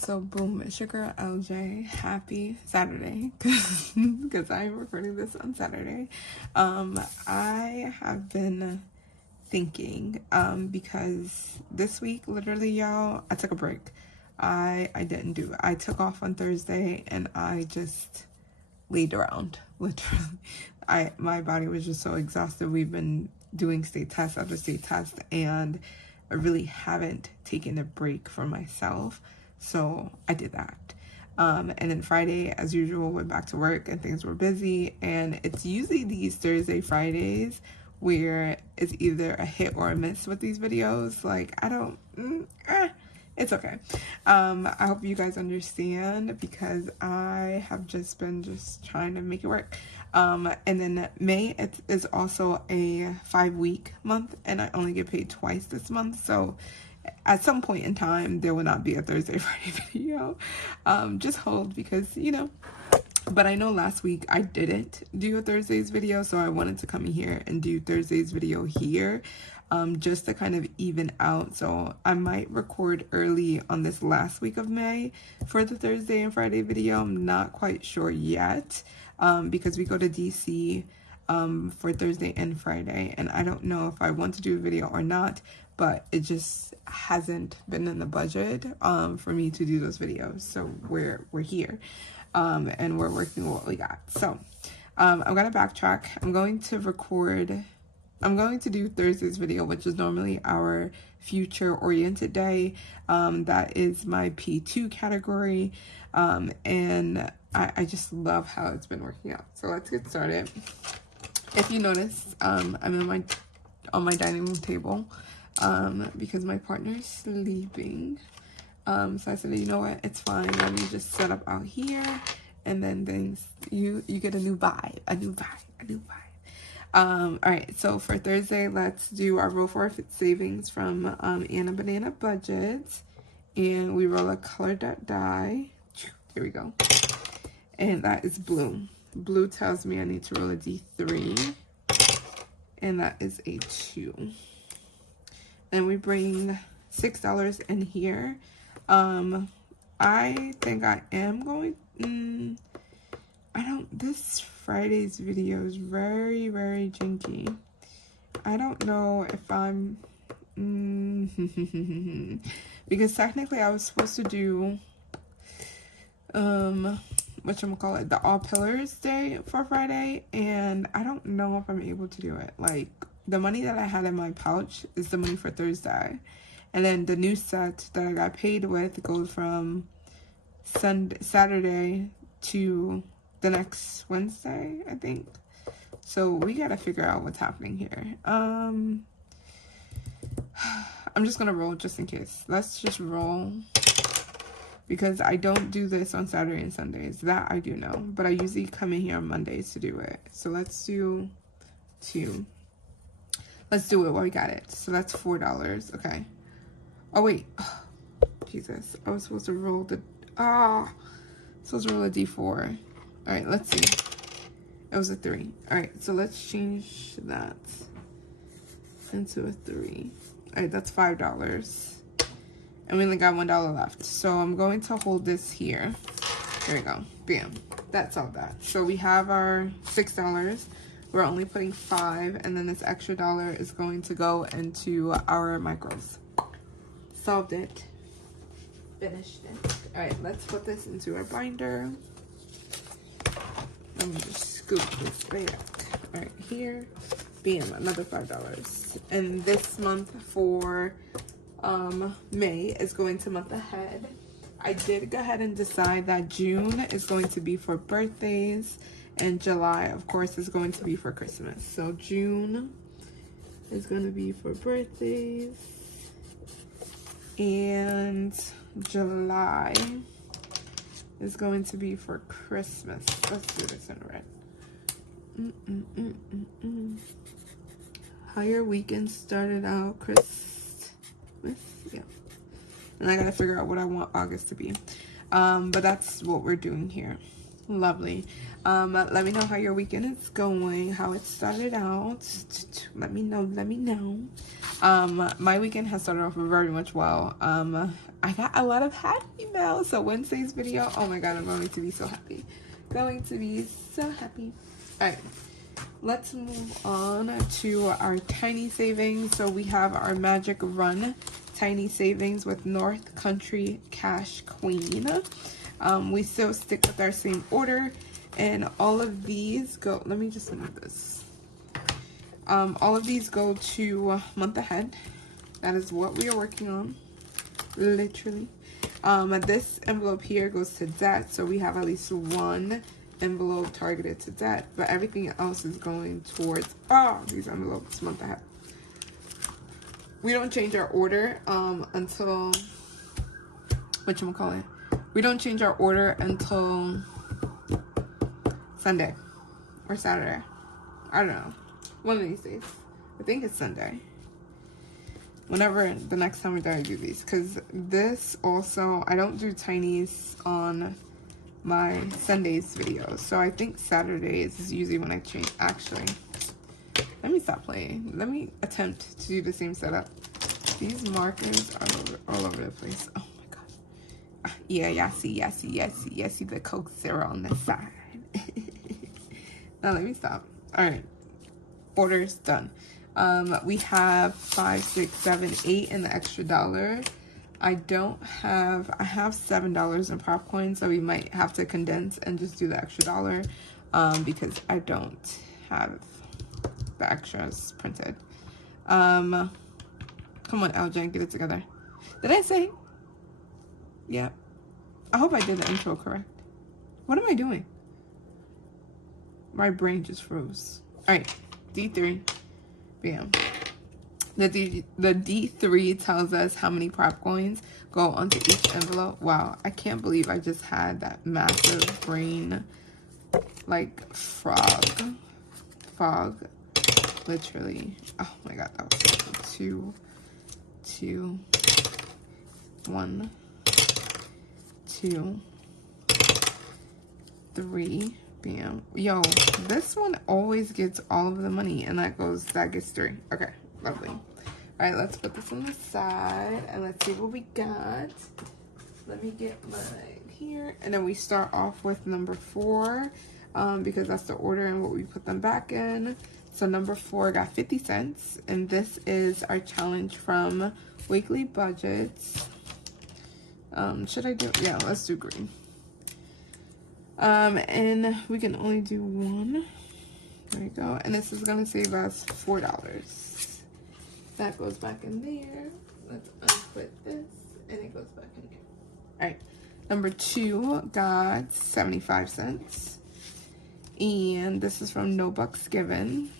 So boom, it's your girl LJ. Happy Saturday, because I'm recording this on Saturday. I have been thinking, because this week, literally, y'all, I took a break. I took off on Thursday and I just laid around, literally. My body was just so exhausted. We've been doing state test after state test, and I really haven't taken a break for myself. So I did that. And then Friday, as usual, went back to work and things were busy. And it's usually these Thursday, Fridays where it's either a hit or a miss with these videos. Like, it's okay. I hope you guys understand, because I have just been trying to make it work. And then May, it is also a 5-week month, and I only get paid twice this month. So at some point in time, there will not be a Thursday, Friday video. Just hold, because, you know. But I know last week I didn't do a Thursday's video, so I wanted to come in here and do Thursday's video here, just to kind of even out. So I might record early on this last week of May for the Thursday and Friday video. I'm not quite sure yet, because we go to DC for Thursday and Friday, and I don't know if I want to do a video or not, but it just hasn't been in the budget for me to do those videos. So we're here. And we're working with what we got. So I'm gonna backtrack. I'm going to do Thursday's video, which is normally our future oriented day. That is my P2 category. And I just love how it's been working out. So let's get started. If you notice, I'm on my dining room table, because my partner's sleeping. So I said, you know what, it's fine, let me just set up out here, and then things, you get a new vibe. All right, so for Thursday, let's do our roll for savings from Anna Banana Budget, and we roll a color die. Here we go, and that is blue. Blue tells me I need to roll a D3, and that is a 2. Then we bring $6 in here. I think I am going, this Friday's video is very, very jinky. I don't know if I'm, because technically I was supposed to do, whatchamacallit, the All Pillars Day for Friday, and I don't know if I'm able to do it. Like, the money that I had in my pouch is the money for Thursday. And then the new set that I got paid with goes from Saturday to the next Wednesday, I think. So we gotta figure out what's happening here. I'm just gonna roll just in case. Let's just roll, because I don't do this on Saturday and Sundays. That I do know, but I usually come in here on Mondays to do it. So let's do 2. Let's do it while we got it. So that's $4. Okay. Oh wait, oh, Jesus! I was supposed to roll a D4. All right, let's see. It was a 3. All right, so let's change that into a 3. All right, that's $5, and we only got $1 left. So I'm going to hold this here. There we go. Bam. That's all that. So we have our $6. We're only putting 5, and then this extra $1 is going to go into our micros. Solved it. Finished it. All right, let's put this into our binder. Let me just scoop this back. All right, here. Bam, another $5. And this month for May is going to month ahead. I did go ahead and decide that June is going to be for birthdays, and July, of course, is going to be for Christmas. So June is going to be for birthdays, and July is going to be for Christmas. Let's do this in red. How your weekend started out, Christmas? Yeah. And I gotta figure out what I want August to be. But that's what we're doing here. Lovely. Let me know how your weekend is going, how it started out. Let me know. My weekend has started off very much well. I got a lot of happy mail. So Wednesday's video, oh my god, I'm going to be so happy. Going to be so happy. Alright, let's move on to our tiny savings. So we have our Magic Run tiny savings with North Country Cash Queen. We still stick with our same order, and all of these go, let me just move this. All of these go to month ahead. That is what we are working on, literally. This envelope here goes to debt, so we have at least one envelope targeted to debt, but everything else is going towards these envelopes month ahead. We don't change our order until whatchamacallit. We don't change our order until Sunday or Saturday. I don't know. One of these days. I think it's Sunday. Whenever the next time we gotta do these. Because this also, I don't do tinies on my Sundays videos. So I think Saturdays is usually when I change. Actually, let me stop playing. Let me attempt to do the same setup. These markers are all over the place. Oh my gosh. Yeah, see the Coke Zero on the side. Now let me stop. Alright. Orders done. We have 5, 6, 7, 8 in the extra dollar. I have $7 in popcorn, so we might have to condense and just do the extra dollar because I don't have the extras printed. Come on, LJ, get it together. Did I say? Yeah. I hope I did the intro correct. What am I doing? My brain just froze. Alright, D3. Bam. The D3 tells us how many prop coins go onto each envelope. Wow, I can't believe I just had that massive brain, like, fog. Literally. Oh my god, that was 2, 1, 2, 3. Bam. Yo, this one always gets all of the money, and that gets 3. Okay, lovely. All right, let's put this on the side, and let's see what we got. Let me get mine here, and then we start off with number 4, because that's the order and what we put them back in. So number 4 got 50 cents, and this is our challenge from Weekly Budgets. Should I do? Yeah, let's do green. And we can only do 1. There we go. And this is going to save us $4. That goes back in there. Let's unput this, and it goes back in here. All right. Number 2 got 75 cents. And this is from No Bucks Given.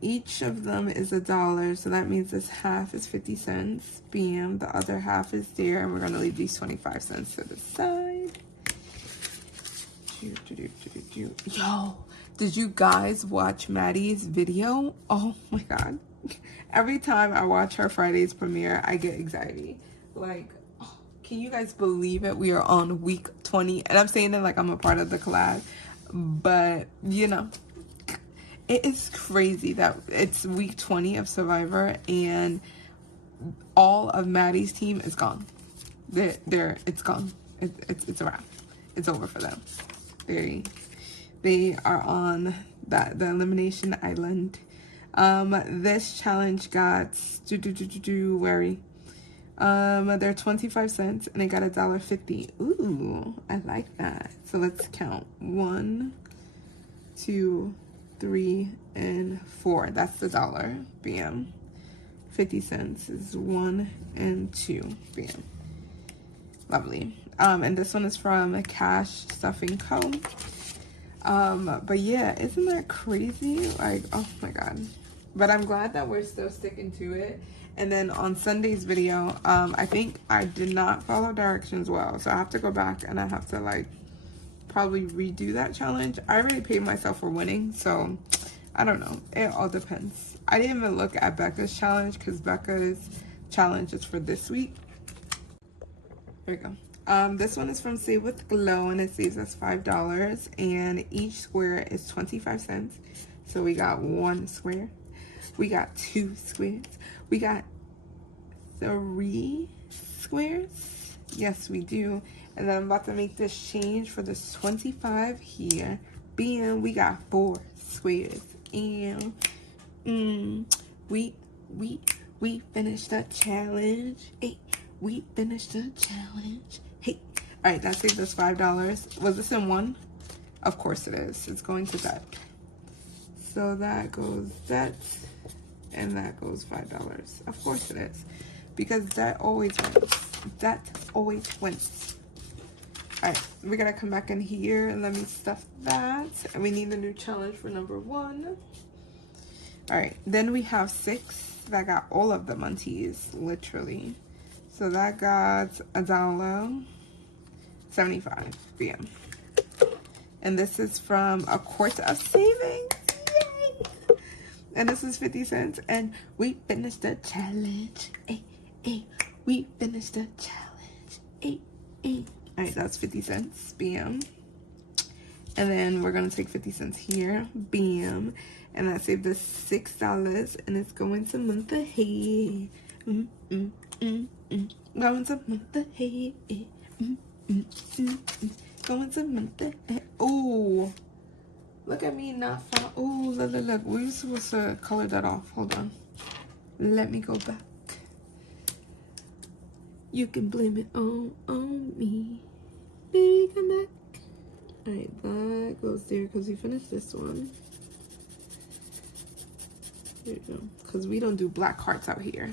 Each of them is $1, so that means this half is 50 cents. Bam, the other half is there, and we're gonna leave these 25 cents to the side. Yo, did you guys watch Maddie's video? Oh my god. Every time I watch her Friday's premiere, I get anxiety. Like, oh, can you guys believe it? We are on week 20, and I'm saying it like I'm a part of the collab, but you know, it is crazy that it's week 20 of Survivor and all of Maddie's team is gone. It's gone. It's a wrap. It's over for them. They are on the elimination island. This challenge got they're 25 cents and they got $1.50. Ooh, I like that. So let's count 1, 2, 3, and 4. That's the dollar. Bam. 50 cents is 1 and 2. Bam. Lovely. And this one is from Cash Stuffing Co. But yeah, isn't that crazy? Like, oh my god. But I'm glad that we're still sticking to it. And then on Sunday's video, I think I did not follow directions well, so I have to go back and I have to like probably redo that challenge. I already paid myself for winning, so I don't know. It all depends. I didn't even look at Becca's challenge because Becca's challenge is for this week. There we go. This one is from Save with Glow, and it saves us $5, and each square is 25 cents. So we got 1 square, we got 2 squares, we got 3 squares. Yes, we do. And then I'm about to make this change for this 25 here. Bam, we got 4 squares. And we finished the challenge. Hey, we finished the challenge. Hey, all right, that saved us $5. Was this in one? Of course it is. It's going to that. So that goes that, and that goes $5. Of course it is, because that always wins. That always wins. All right, we're gonna come back in here and let me stuff that. And we need a new challenge for number 1. All right, then we have 6 that got all of the munties, literally. So that got $1.75. Bam. And this is from A Quart of Savings. Yay! And this is 50 cents. And we finished the challenge. Hey, hey, we finished the challenge. Hey, hey. All right, that's 50 cents. Bam. And then we're going to take 50 cents here. Bam. And that saved us $6. And it's going to month ahead. Going to month ahead. Going to month ahead. Oh, look at me not fun. Oh, look. We were supposed to color that off. Hold on. Let me go back. You can blame it all on me. Baby, come back. Alright, that goes there because we finished this one. There you go. Because we don't do black hearts out here.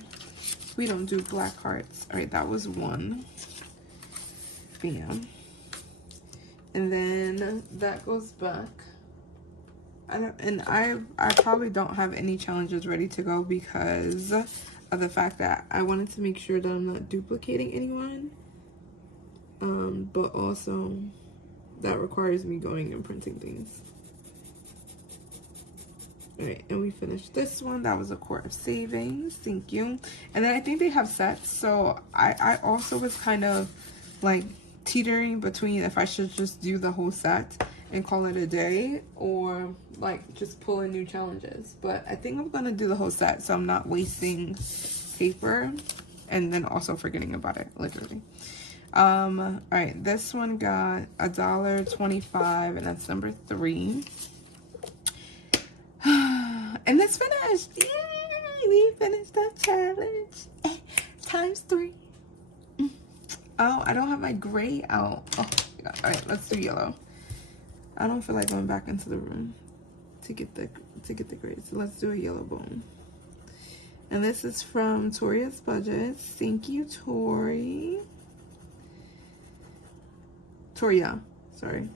We don't do black hearts. Alright, that was 1. Bam. And then that goes back. I probably don't have any challenges ready to go because of the fact that I wanted to make sure that I'm not duplicating anyone. But also that requires me going and printing things. Alright, and we finished this one. That was A Quart of Savings. Thank you. And then I think they have sets. So I also was kind of like teetering between if I should just do the whole set and call it a day or like just pull in new challenges. But I think I'm gonna do the whole set so I'm not wasting paper and then also forgetting about it, literally. All right, this one got $1.25 and that's number 3. And it's finished. Yay! We finished the challenge. Times 3. Oh, I don't have my gray out. Oh my God. All right, let's do yellow. I don't feel like going back into the room to get the gray. So let's do a yellow bone. And this is from Toria's Budget. Thank you, Tori. Toria, sorry.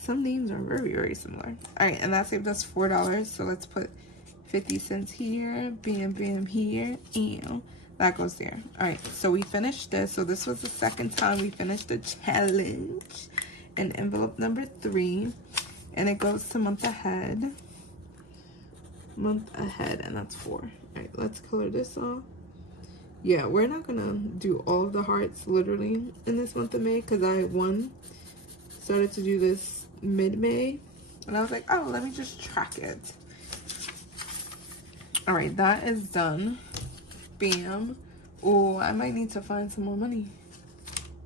Some names are very, very similar. All right, and that saved us $4. So let's put 50 cents here, bam, bam here, and that goes there. All right, so we finished this. So this was the second time we finished the challenge. And envelope number 3, and it goes to month ahead. Month ahead, and that's 4. All right, let's color this off. Yeah, we're not gonna do all of the hearts literally in this month of May because I started to do this mid-May, and I was like, oh, let me just track it. All right, that is done. Bam. Oh, I might need to find some more money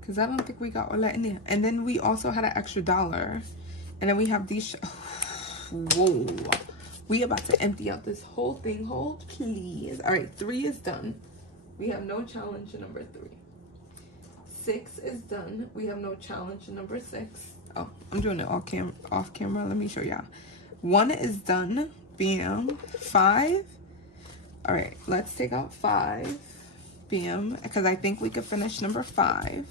because I don't think we got all that in there. And then we also had an extra $1, and then we have these. Whoa, we about to empty out this whole thing. Hold, please. All right, 3 is done. We have no challenge in number 3. 6 is done. We have no challenge in number 6. Oh, I'm doing it off camera. Let me show y'all. 1 is done. Bam. 5. All right, let's take out 5. Bam, because I think we could finish number 5.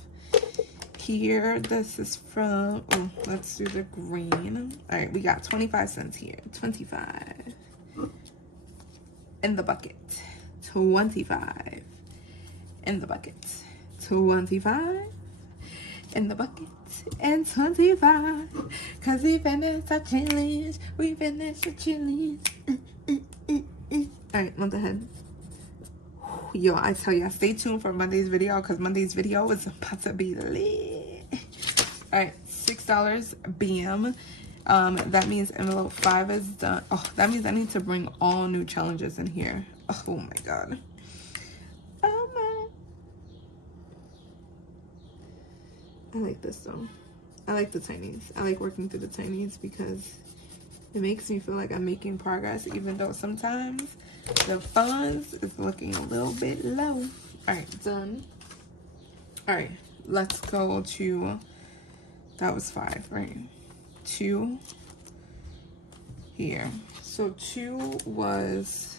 Here, this is from, oh, let's do the green. All right, we got 25 cents here. 25. In the bucket. 25. In the bucket. 25. In the bucket. And 25. Because we finished our challenge. We finished the challenge. All right, month ahead. yo, I tell you, stay tuned for Monday's video, because Monday's video is about to be lit. All right, $6, bam. That means envelope 5 is done. Oh, that means I need to bring all new challenges in here. Oh my god. Oh my. I like this though. I like the tinies. I like working through the tinies because it makes me feel like I'm making progress, even though sometimes the funds is looking a little bit low. All right, done. All right, let's go to, that was 5, right? 2 here. So 2 was,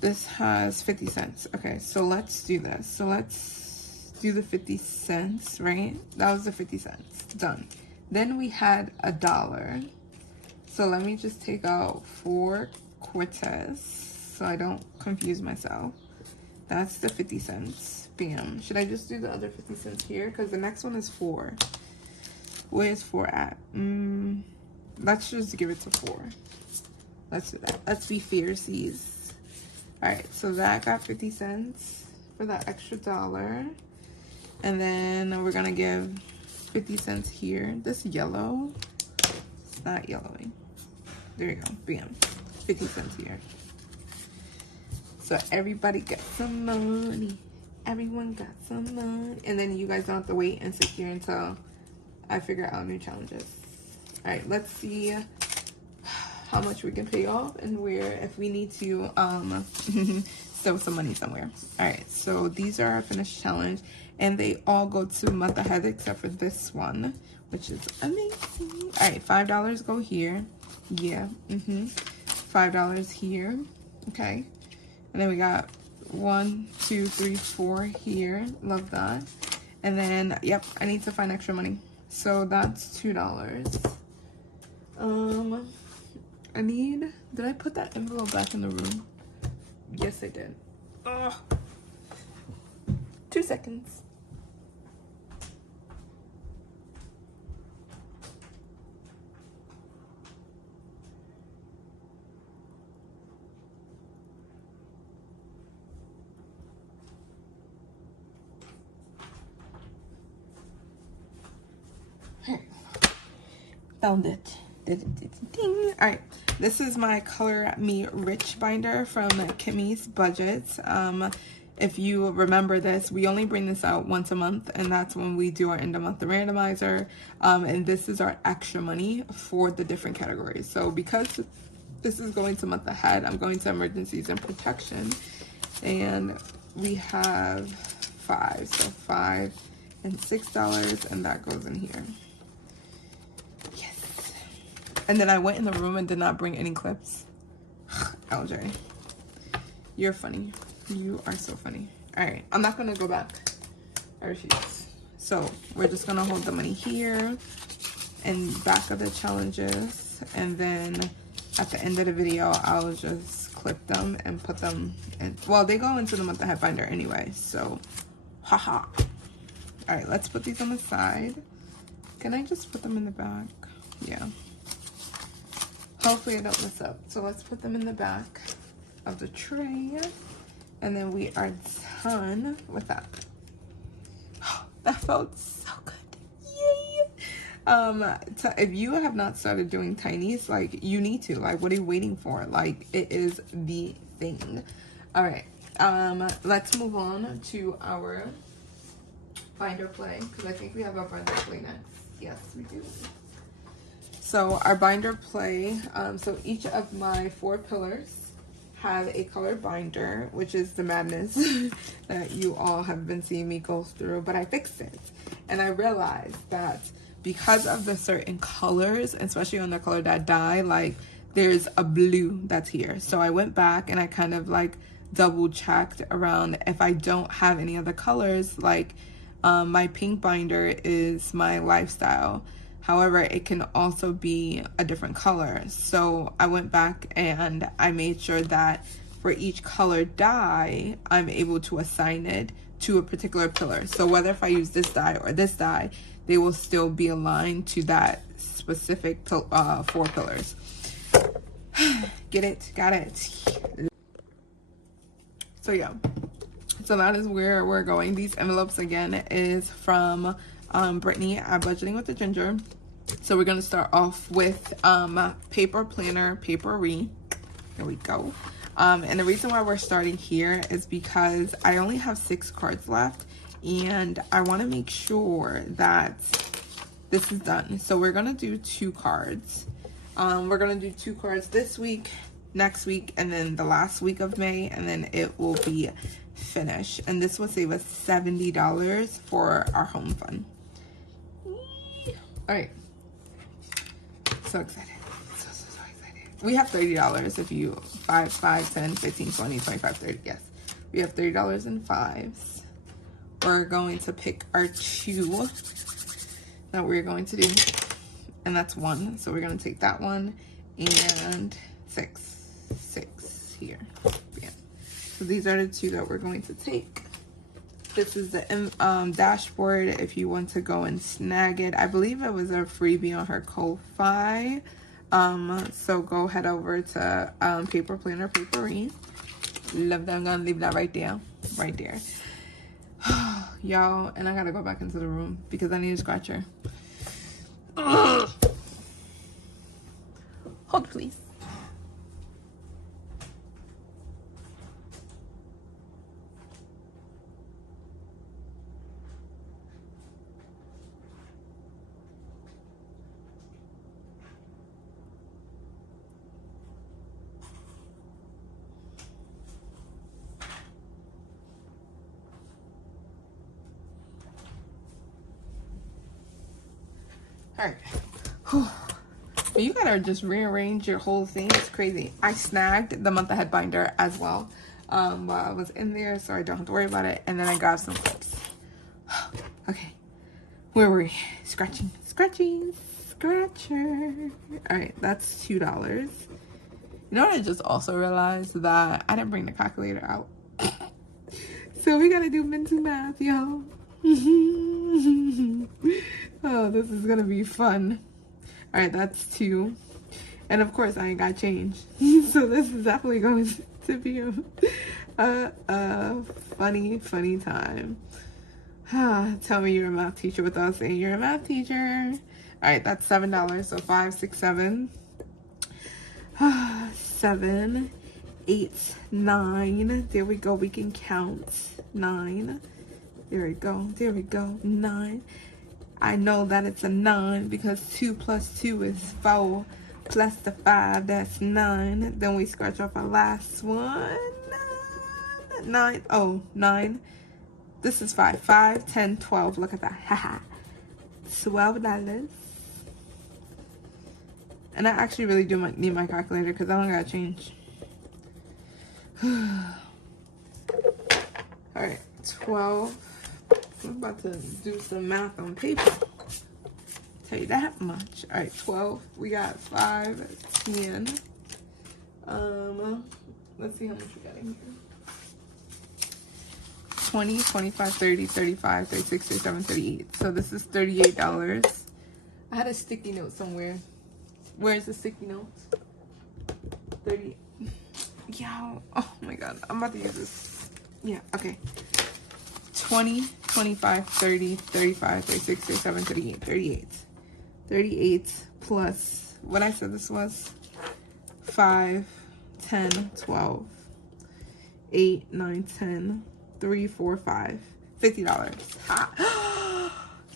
this has 50 cents. Okay, so let's do this. So let's do the 50 cents, right? That was the 50 cents, done. Then we had $1. So let me just take out 4 quarters so I don't confuse myself. That's the 50 cents. Bam. Should I just do the other 50 cents here? Because the next one is 4. Where's 4 at? Let's just give it to 4. Let's do that. Let's be fierces. Alright, so that got 50 cents for that extra $1. And then we're gonna give 50 cents here. This yellow, it's not yellowing. There you go. Bam. 50 cents here. So everybody got some money. Everyone got some money. And then you guys don't have to wait and sit here until I figure out new challenges. All right, let's see how much we can pay off and where, if we need to save some money somewhere. All right, so these are our finished challenge, and they all go to month ahead except for this one, which is amazing. All right, $5 go here. Yeah, $5 here. Okay, and then we got 1, 2, 3, 4 here. Love that. And then, yep, I need to find extra money. So that's $2. I need, did I put that envelope back in the room? Yes, I did. Ugh. 2 seconds. Found it. Ding. All right, this is my Color Me Rich binder from Kimmy's Budgets. If you remember this, we only bring this out once a month, and that's when we do our end of month randomizer. And this is our extra money for the different categories. So because this is going to month ahead, I'm going to emergencies and protection, and we have 5. So $5 and $6, and that goes in here. And then I went in the room and did not bring any clips. LJ, you're funny. You are so funny. All right, I'm not gonna go back. I refuse. So we're just gonna hold the money here and back of the challenges. And then at the end of the video, I'll just clip them and put them in. Well, they go into the month ahead binder anyway, so haha. All right, let's put these on the side. Can I just put them in the back? Yeah. Hopefully I don't mess up. So let's put them in the back of the tray. And then we are done with that. That felt so good. Yay! If you have not started doing tinies, like, you need to. Like, what are you waiting for? Like, it is the thing. All right. Let's move on to our binder play, because I think we have our binder play next. Yes, we do. So our binder play, so each of my 4 pillars have a color binder, which is the madness that you all have been seeing me go through, but I fixed it. And I realized that because of the certain colors, especially on the color that die, like, there's a blue that's here. So I went back and I kind of like double checked around if I don't have any other colors, like my pink binder is my lifestyle. However, it can also be a different color. So I went back and I made sure that for each color die, I'm able to assign it to a particular pillar. So whether if I use this die or this die, they will still be aligned to that specific 4 pillars. Get it? Got it. So yeah, so that is where we're going. These envelopes again is from Brittany at Budgeting with the Ginger. So we're going to start off with paper planner papery. Here we go. And the reason why we're starting here is because I only have 6 cards left, and I want to make sure that this is done. So we're going to do 2 cards. We're going to do 2 cards this week, next week, and then the last week of May, and then it will be finished. And this will save us $70 for our home fund. All right. So excited. So excited. We have $30 if you 5, 10, 15, 20, 25, 30. Yes. We have $30 in 5s. We're going to pick our 2 that we're going to do. And that's 1. So we're going to take that one and 6 here. Yeah. So these are the 2 that we're going to take. This is the dashboard if you want to go and snag it. I believe it was a freebie on her Ko-Fi. So go head over to Paper Planner Papery. Love that. I'm going to leave that right there. Right there. Y'all, and I got to go back into the room because I need a scratcher. Hold, please. All right. Whew. You gotta just rearrange your whole thing. It's crazy. I snagged the month ahead binder as well while I was in there, so I don't have to worry about it. And then I grabbed some clips. Okay. Where were we? Scratching. Scratcher. All right, that's $2. You know what I just also realized? That I didn't bring the calculator out. So we gotta do mental math, y'all. Oh, this is gonna be fun. All right, that's 2. And of course, I ain't got change. So this is definitely going to be a funny time. Tell me you're a math teacher without saying you're a math teacher. All right, that's $7. So 5, 6, 7. 7, 8, 9. There we go. We can count. 9. There we go. 9. I know that it's a 9 because 2 plus 2 is 4 plus the 5, that's 9. Then we scratch off our last one. 9. Oh, 9. This is 5. 5, 10, 12. Look at that. Haha. $12. And I actually really do need my calculator because I don't got to change. All right. 12. I'm about to do some math on paper. Tell you that much. All right, 12. We got 5, 10. Let's see how much we got in here. 20, 25, 30, 35, 36, 37, 38. So this is $38. I had a sticky note somewhere. Where's the sticky note? 30. Yeah. Oh my God. I'm about to use this. Yeah. Okay. 20, 25, 30, 35, 36, 37, 38, 38. 38 plus, what I said this was? 5, 10, 12, 8, 9, 10, 3, 4, 5. $50. Ha.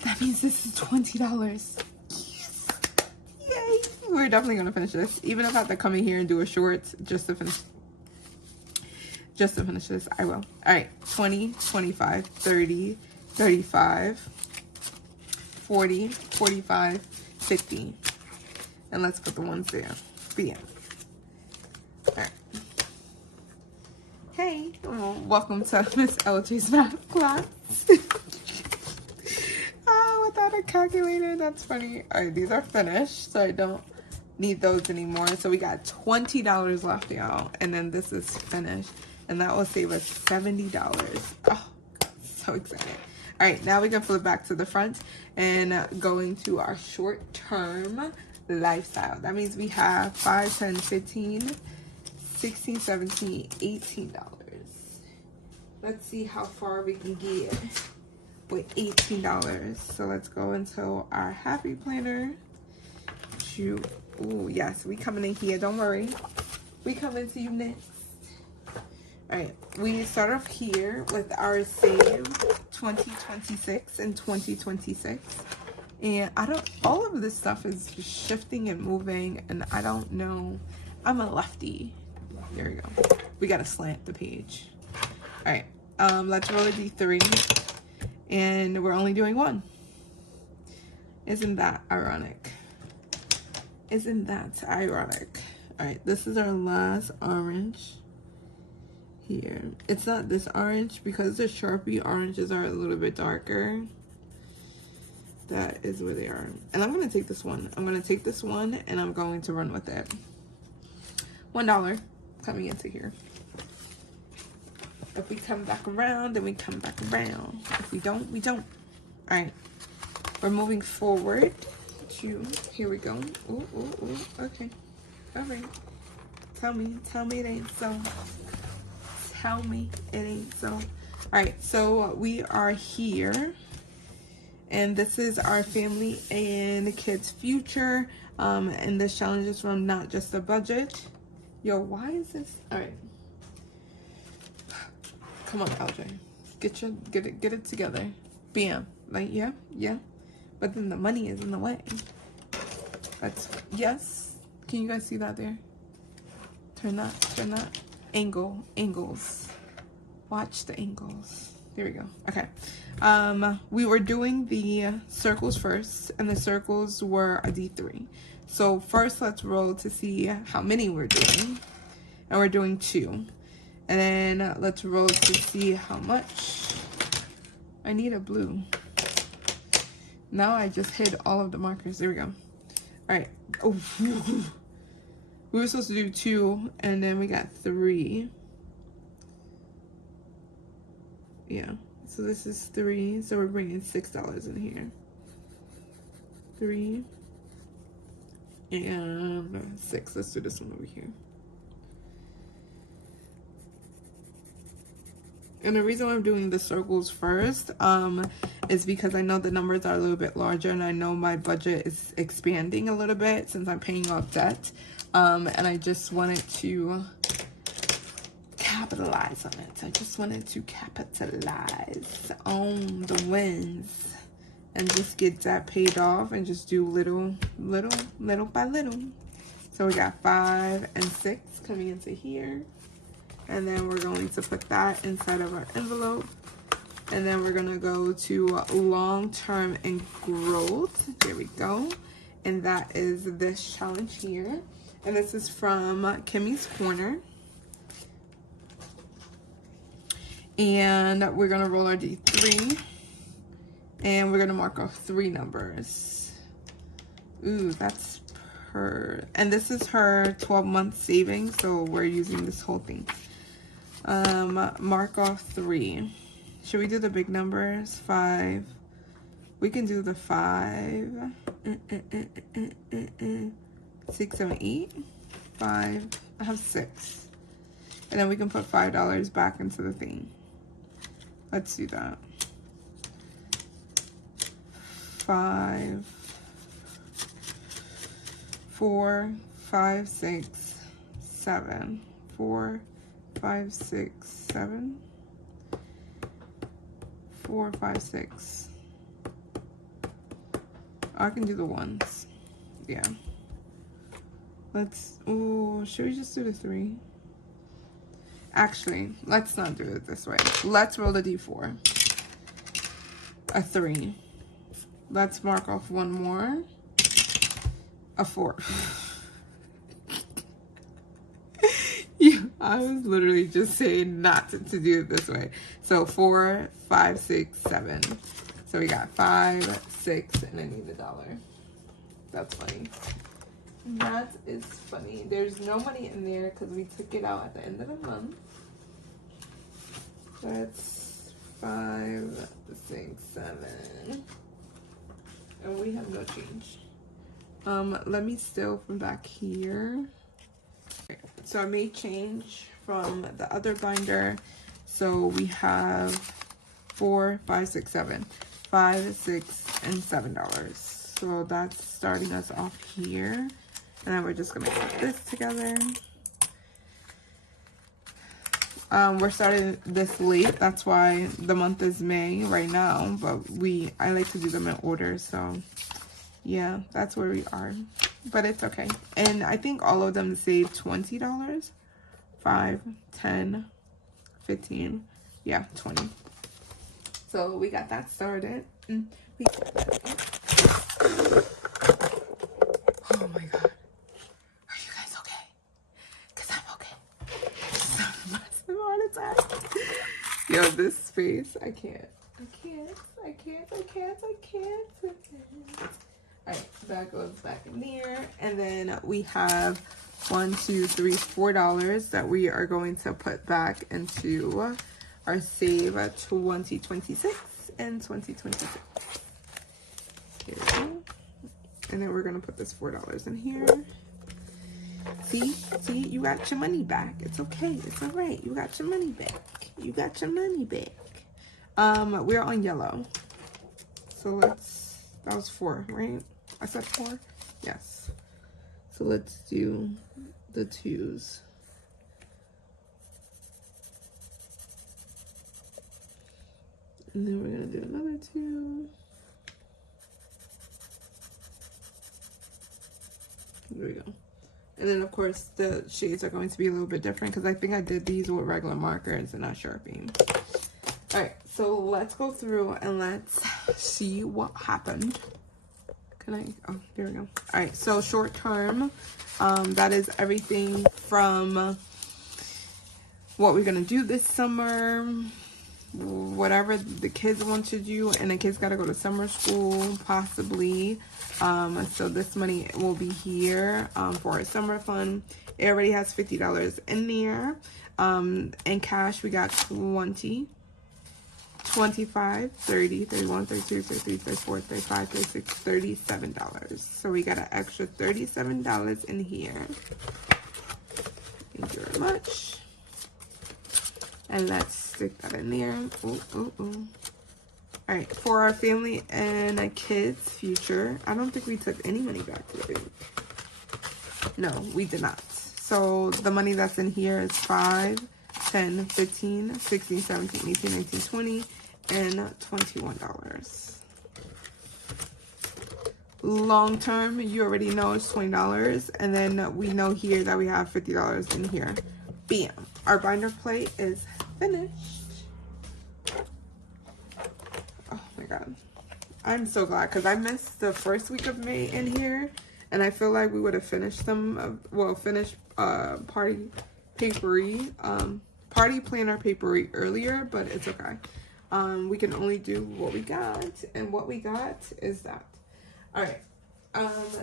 That means this is $20. Yes. Yay. We're definitely going to finish this. Even if I have to come in here and do a short just to finish this, I will. All right, 20, 25, 30, 35, 40, 45, 50. And let's put the ones there. Bam. All right. Hey, welcome to Miss LJ's math class. Oh, without a calculator, that's funny. All right, these are finished, so I don't need those anymore. So we got $20 left, y'all. And then this is finished. And that will save us $70. Oh, so excited. All right, now we can flip back to the front and go into our short-term lifestyle. That means we have 5, 10, 15, 16, 17, $18. Let's see how far we can get with $18. So let's go into our happy planner. Shoot. Oh, yes, we coming in here. Don't worry. We coming to you next. All right, we start off here with our save 2026 and 2026. And all of this stuff is just shifting and moving, and I don't know. I'm a lefty. There we go. We got to slant the page. All right, let's roll a D3, and we're only doing one. Isn't that ironic? Isn't that ironic? All right, this is our last orange here. It's not this orange because the Sharpie oranges are a little bit darker. That is where they are. And I'm going to take this one. I'm going to take this one and I'm going to run with it. $1 coming into here. If we come back around, then we come back around. If we don't, we don't. All right. We're moving forward to, here we go. Ooh, ooh, ooh. Okay. All right. Tell me it ain't so. Tell me it ain't so. All right. So we are here. And this is our family and kids future. And this challenge is from Not Just a Budget. Yo, why is this? All right. Come on, LJ. Get it together. Bam. Like, yeah. But then the money is in the way. Yes. Can you guys see that there? Turn that. Angles. Watch the angles. There we go. Okay. We were doing the circles first, and the circles were a D3. So first, let's roll to see how many we're doing. And we're doing 2. And then let's roll to see how much. I need a blue. Now I just hid all of the markers. There we go. All right. Oh, we were supposed to do 2, and then we got 3. Yeah. So this is 3. So we're bringing $6 in here. 3 and 6. Let's do this one over here. And the reason why I'm doing the circles first is because I know the numbers are a little bit larger, and I know my budget is expanding a little bit since I'm paying off debt. And I just wanted to capitalize on it. I just wanted to capitalize on the wins and just get that paid off and just do little by little. So we got 5 and 6 coming into here. And then we're going to put that inside of our envelope. And then we're going to go to long-term and growth. There we go. And that is this challenge here. And this is from Kimmy's Corner. And we're going to roll our D3. And we're going to mark off 3 numbers. Ooh, that's her. And this is her 12-month savings. So we're using this whole thing. Mark off 3. Should we do the big numbers? 5. We can do the 5. 6, 7, 8. 5. I have 6. And then we can put $5 back into the thing. Let's do that. 5, 4, 5, 6, 7. 4, 5, 6, 7. 4, 5, 6. I can do the ones. Yeah. Should we just do the 3? Actually, let's not do it this way. Let's roll the D4. A 3. Let's mark off 1 more. A 4. Yeah, I was literally just saying not to do it this way. So 4, 5, 6, 7. So we got 5, 6, and I need $1. That's funny. That is funny. There's no money in there because we took it out at the end of the month. That's 5, 6, 7. And we have no change. Let me steal from back here. So I made change from the other binder So we have 4, 5, 6, 7. $5, $6, and $7. So that's starting us off here. And then we're just gonna put this together. We're starting this late, that's why the month is May right now, but I like to do them in order, so yeah, that's where we are, but it's okay. And I think all of them save $20. 5, 10, 15, yeah, 20. So we got that started. Oh my god, are you guys okay? Because I'm okay. Yo, this space, I can't. Alright, that goes back in there. And then we have $1, $2, $3, $4 that we are going to put back into our save 2026 and 2026. Here we go. And then we're gonna put this $4 in here. See, you got your money back. It's okay. It's all right. You got your money back. We're on yellow. So that was 4, right? I said 4? Yes. So let's do the 2s. And then we're gonna do another 2. There we go. And then, of course, the shades are going to be a little bit different because I think I did these with regular markers and not Sharpie. All right, so let's go through and let's see what happened. Oh, there we go. All right, so short term, that is everything from what we're going to do this summer, whatever the kids want to do, and the kids got to go to summer school, possibly. So this money will be here for our summer fund. It already has $50 in there. In cash, we got 20, 25, 30, 31, 32, 33, 34, 35, 36, $37. So we got an extra $37 in here. Thank you very much. And let's stick that in there. Ooh. All right, for our family and a kid's future, I don't think we took any money back today. No, we did not. So the money that's in here is 5, 10, 15, 16, 17, 18, 19, 20, and $21. Long term, you already know it's $20. And then we know here that we have $50 in here. Bam. Our binder plate is finished. Oh my god, I'm so glad because I missed the first week of May in here, and I feel like we would have finished them. Finished party planner papery earlier, but it's okay. We can only do what we got, and what we got is that. All right.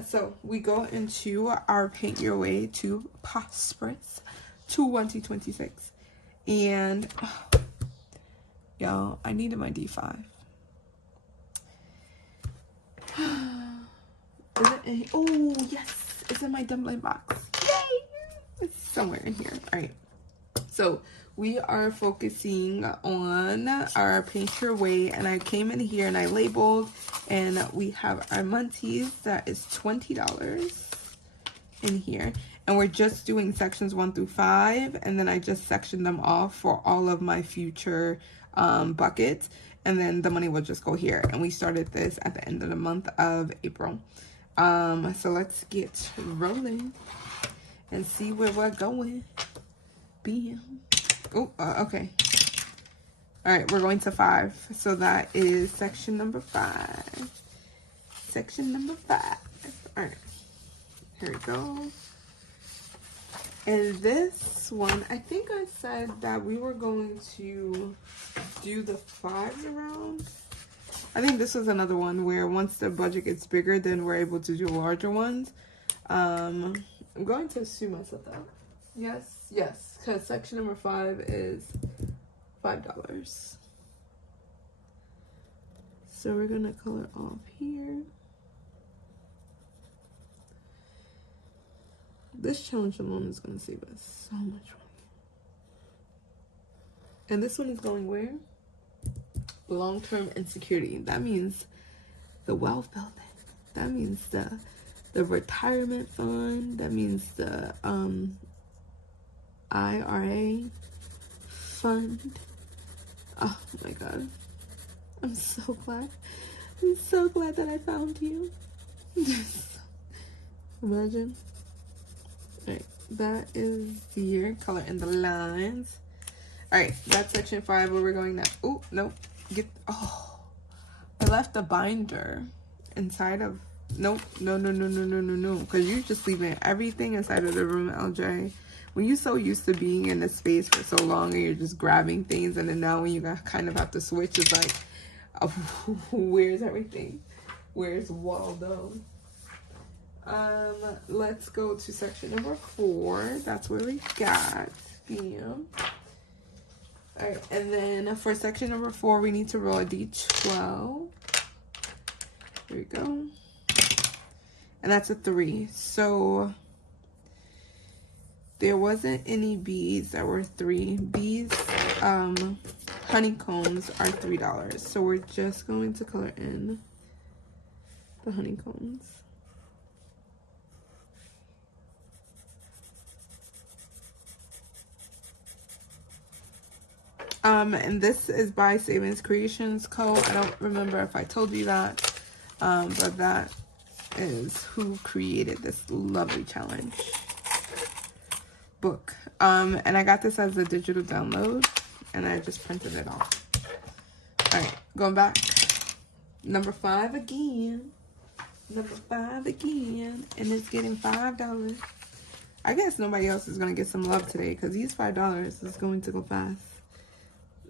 So we go into our Paint Your Way to Prosperous 2026, and y'all, I needed my D5. Is it in, oh yes, it's in my dumpling box. Yay! It's somewhere in here. All right, so we are focusing on our Paint Your Way, and I came in here and I labeled, and we have our Munties that is $20 in here, and we're just doing sections 1 through 5, and then I just sectioned them off for all of my future buckets, and then the money will just go here. And we started this at the end of the month of April. So let's get rolling and see where we're going. Bam. Oh, okay. All right, we're going to 5. So that is section number 5. Section number 5. All right, here we go. And this one, I think I said that we were going to do the 5s around. I think this was another one where once the budget gets bigger, then we're able to do larger ones. I'm going to assume I said that. Yes, because section number 5 is $5. So we're going to color off here. This challenge alone is going to save us so much money. And this one is going where? Long-term insecurity. That means the wealth building. That means the retirement fund. That means the IRA fund. Oh my god. I'm so glad. I'm so glad that I found you. Imagine. Alright, that is the year. Color in the lines. Alright, that's section 5 where we're going now. Oh, nope. Oh, I left the binder inside of, nope, no, because you're just leaving everything inside of the room, LJ. When you're so used to being in this space for so long and you're just grabbing things, and then now when you kind of have to switch, it's like, oh, where's everything? Where's Waldo? Let's go to section number 4. That's where we got, bam. Alright, and then for section number 4, we need to roll a d12. There we go. And that's a 3. So there wasn't any bees that were 3. Bees, honeycombs are $3. So we're just going to color in the honeycombs. And this is by Savings Creations Co. I don't remember if I told you that, but that is who created this lovely challenge book. And I got this as a digital download, and I just printed it off. All right, going back. Number 5 again. Number 5 again, and it's getting $5. I guess nobody else is gonna get some love today because these $5 is going to go fast.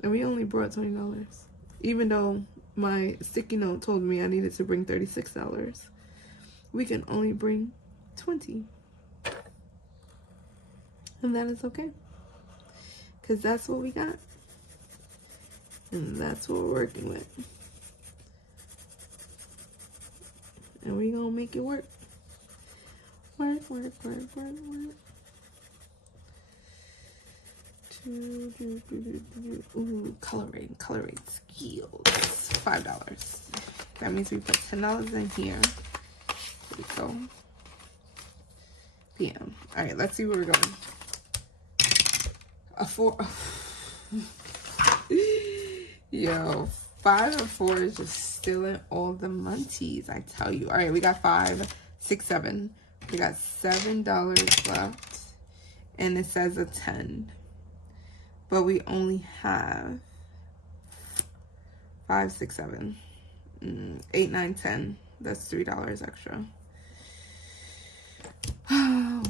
And we only brought $20, even though my sticky note told me I needed to bring $36. We can only bring 20, and that is okay, because that's what we got, and that's what we're working with, and we gonna make it work. Work. Ooh, coloring skills. $5. That means we put $10 in here. There we go. Bam. Alright, let's see where we're going. A 4. Yo, 5 and 4 is just stealing all the munchies, I tell you. Alright, we got 5, 6, 7. We got $7 left. And it says a 10. But we only have 5, 6, 7, 8, 9, 10. That's $3 extra.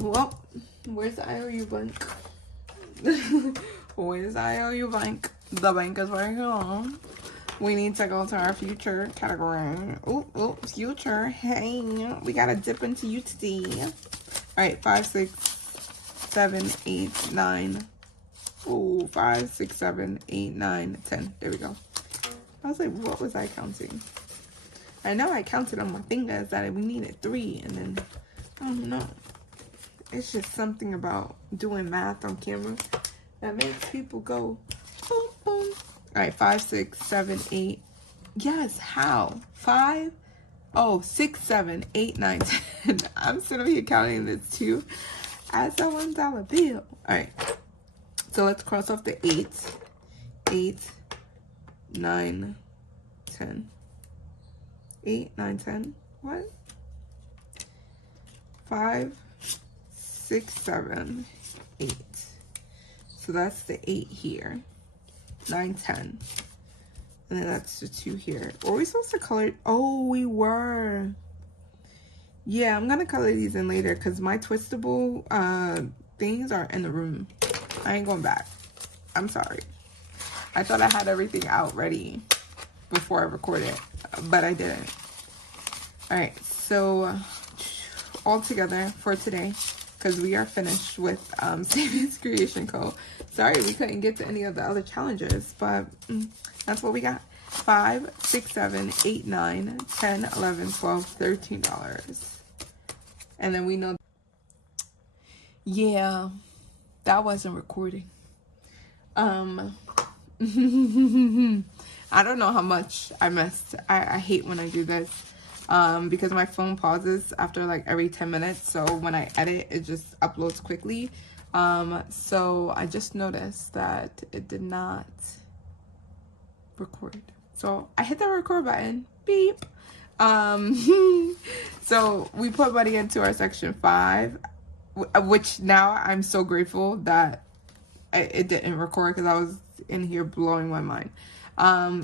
Well, where's the IOU bank? Where's the IOU bank? The bank is right here. We need to go to our future category. Oh, future. Hey, we gotta dip into you today. All right, 5, 6, 7, 8, 9. Oh, 5, 6, 7, 8, 9, 10. There we go. I was like, what was I counting? I know I counted on my fingers that we needed 3, and then, I don't know. It's just something about doing math on camera that makes people go, boom, boom. All right, 5, 6, 7, 8. Yes, how? 5? Oh, 6, 7, 8, 9, 10. I'm sitting here counting this too as a $1 bill. All right. So let's cross off the 8, 8, 9, 10. 8, 9, 10. What? 5, 6, 7, 8. So that's the 8 here. 9, 10. And then that's the 2 here. Were we supposed to color? Oh, we were. Yeah, I'm going to color these in later because my twistable things are in the room. I ain't going back. I'm sorry. I thought I had everything out ready before I recorded, but I didn't. All right, so all together for today, because we are finished with Savings Creation Co. Sorry we couldn't get to any of the other challenges, but that's what we got. 5, 6, 7, 8, 9, 10, 11, 12, $13. And then we know, yeah, that wasn't recording. I don't know how much I missed. I hate when I do this because my phone pauses after like every 10 minutes. So when I edit, it just uploads quickly. So I just noticed that it did not record. So I hit the record button. Beep. So we put money into our section 5, which now I'm so grateful that it didn't record because I was in here blowing my mind.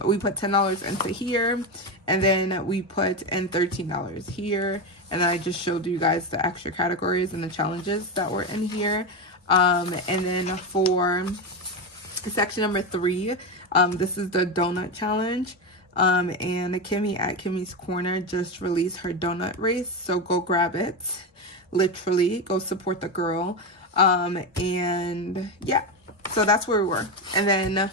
We put $10 into here, and then we put in $13 here, and I just showed you guys the extra categories and the challenges that were in here. And then for section number 3, this is the donut challenge. And Kimmy at Kimmy's Corner just released her donut race, so go grab it. Literally, go support the girl. And yeah, so that's where we were. And then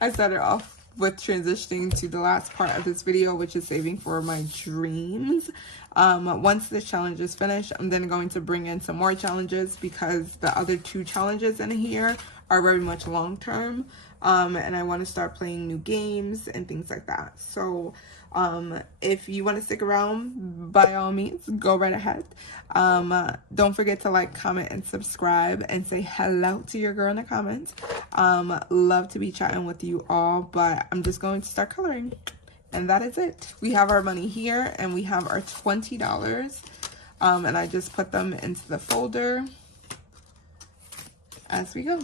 I started off with transitioning to the last part of this video, which is saving for my dreams. Once this challenge is finished, I'm then going to bring in some more challenges because the other 2 challenges in here are very much long term. And I want to start playing new games and things like that. So if you want to stick around, by all means, go right ahead. Don't forget to like, comment, and subscribe, and say hello to your girl in the comments. Love to be chatting with you all, but I'm just going to start coloring. And that is it. We have our money here, and we have our $20. And I just put them into the folder as we go.